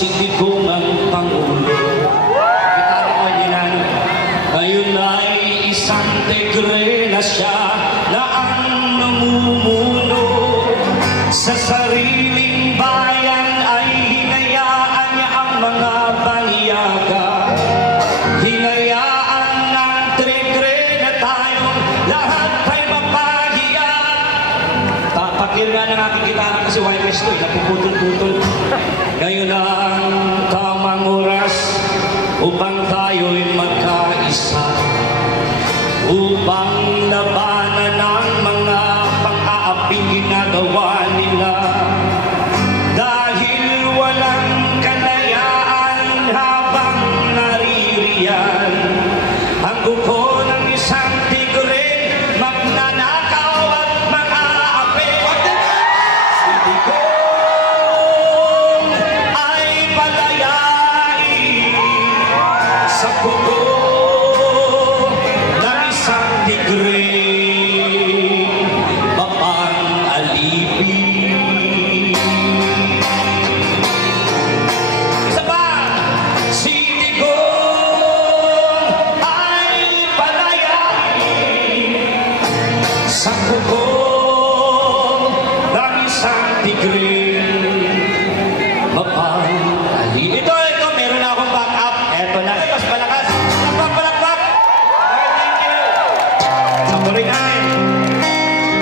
si Digong ang Pangulo. Gitara ko yan. Ngayon ay isang tigre na siya na ang namumuno sa sariling bayan ay hinayaan niya ang mga banyaga. Hinayaan ng tigre na tayong lahat ay mapahiya. Pakinggan ng aking gitara kasi wireless to, napuputol-putol. Ngayon ang tamang oras upang tayo'y magkaisa, upang labanan ang mga pang-aaping ginagawa nila. Dahil walang kalayaan habang naririyan ang buko ng isang tigre, magnanakaw at mag-aapi. Si Digong ay palayain sa buko ng isang tigre, mapang-alipin. Isa pa, si Digong ay palayain sa buko ng isang tigre, mapang-alipin. Ito, meron na akong backup. Eto na, mas malakas. Palakpak! Okay, thank you. Saburin natin.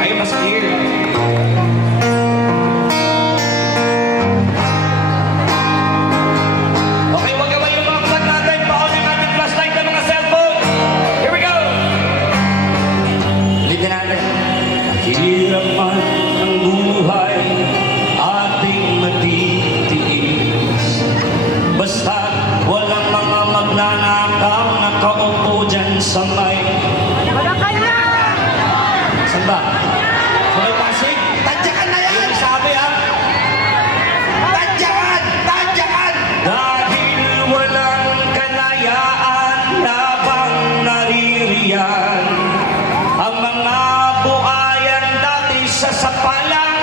Ay, mas clear. Okay, wag gawin yung mga flag natin. Paunin natin flashlight ng mga cellphone. Here we go! Ulitin natin. Hirap man ang buhay, ating matitiis. Basta walang mga magnanakaw nakaupo dyan sa may... Wala kaya! Saan ba? Sa may Pasig? Tadyakan na yan! Yung sabi ha? Tadyakan! Tadyakan! Dahil walang kalayaan habang naririyan ang mga buhayan dati sa sapalang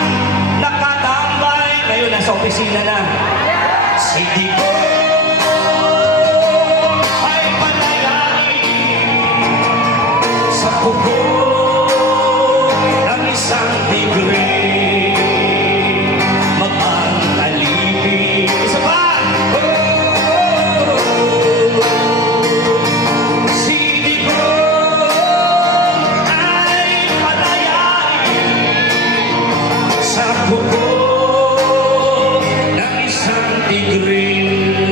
nakatambay. Ngayon nasa opisina na. Si Digong ay palayain sa buko ng isang tigre, mapang-alipin. Isa pa! Si Digong ay palayain sa buko ng isang tigre,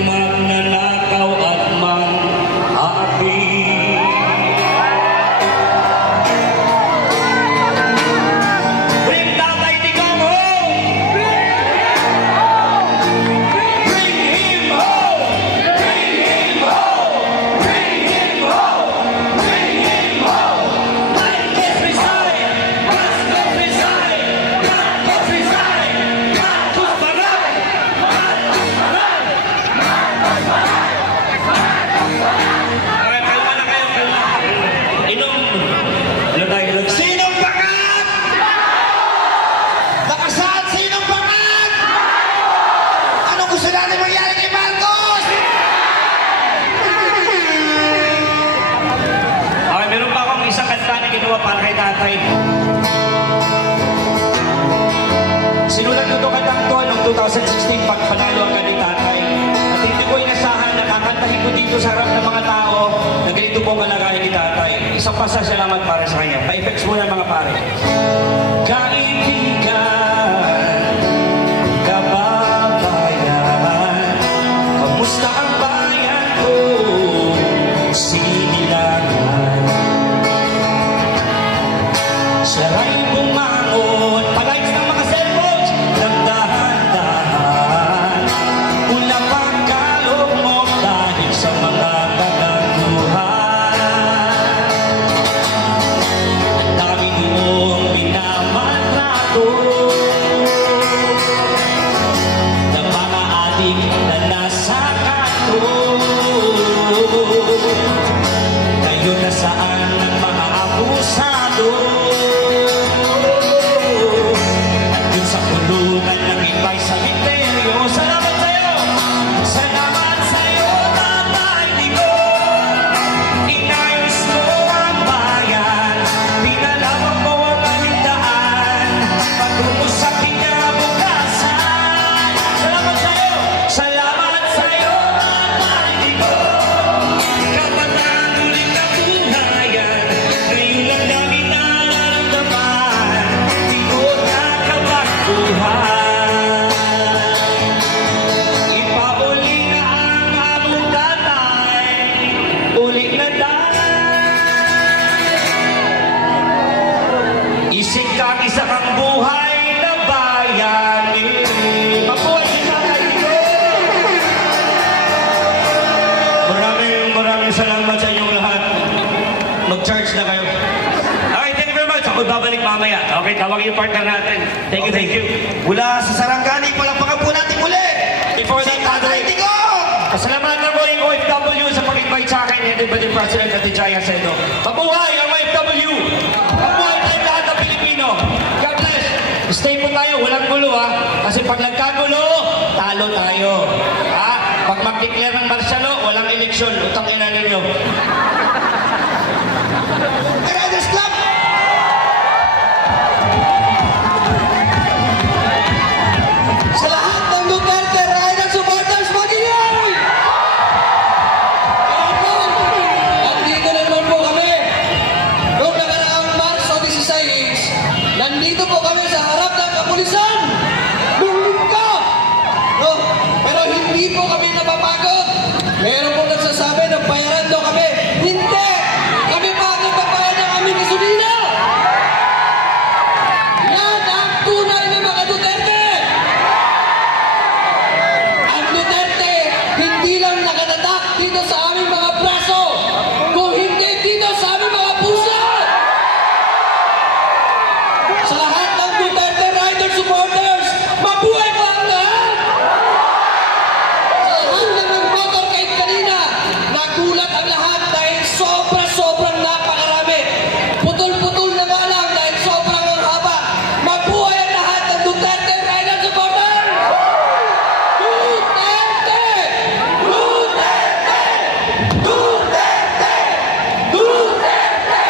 magnanakaw at mang-aapi. Bring Tatay Digong home! Bring him home! Bring him home! Bring him home! Bring him home! Marcos resign! Marcos resign! Marcos resign! Marcos Baray! Marcos Baray! Marcos Baray! Okay, kalma na kayo, kalma. Inom. Ano tayo? Sinong pangat? Nakasaan? Sinong pangat? Anong gusto natin mangyari kay Marcos? Okay, meron pa akong isang kanta na ginawa para kay tatay. Sinulat ko ito kantang to noong 2016 pag panalo ang ni tatay. At hindi ko inasahan na kakantahin ko dito sa harap ng mga tao na ganito po ang kalagayan ni tatay. Isang pasasalamat para sa kanya. Pa-effects muna mga pare. Kaibigan, kababayan, kamusta ang bayan ko? Sinilangan. Siya'y bumangon, pag-ayos ng mga cellphones, ng dahan-dahan. Una pagkalog mo dahil sa mga kagaguhan. Ang dami noong minamaltrato magbabalik mamaya. Okay, tawagin yung partner natin. Thank you, thank you. Mula sa Sarangani, palakpakan po natin muli. Before Si that, Tatay Tigong! pasalamatan ko yung OFW sa pag-invite sa akin, headed by the President at Jaya Sedo. Mabuhay ang OFW! Mabuhay tayong lahat ng Pilipino! God bless! Stay po tayo, walang gulo ha. Kasi pag nagkagulo, talo tayo. Ha? Pag mag-declare ng martial law, walang eleksyon. Utang ina ninyo. Riders Club! Sa lahat ng Duterte Riders supporters, mag-iyan! Nandito na naman po kami. Noong nakaraang Marso 16, nandito po kami sa harap ng kapulisan. Nung ka! No, pero hindi po kami napapagod. Meron po nagsasabi na bayaran daw kami. Hindi! Kami pa ang nagbabayad ng aming gasolina! Yan ang tunay na mga Duterte! Ang Duterte, hindi lang nakatatak dito sa aming mga braso, kung hindi dito sa aming mga puso! Sa lahat ng Duterte Rider supporters, mabuhay po ang lahat! Sa lahat ng nag-motor kahit kanina, nagulat ang lahat dahil sobra-sobrang napakarami. Putol-putol na nga lang dahil sobrang ang haba. Mabuhay ang lahat ng Duterte Rider supporters! Duterte! Duterte! Duterte! Duterte!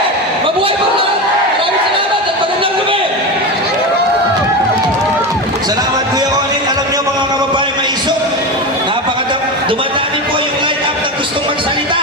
Mabuhay po lahat! Maraming salamat at magandang gabi! Salamat Kuya Colin. Alam niyo mga kababayan may isok. Dumadami po yung line-up na gustong magsalita.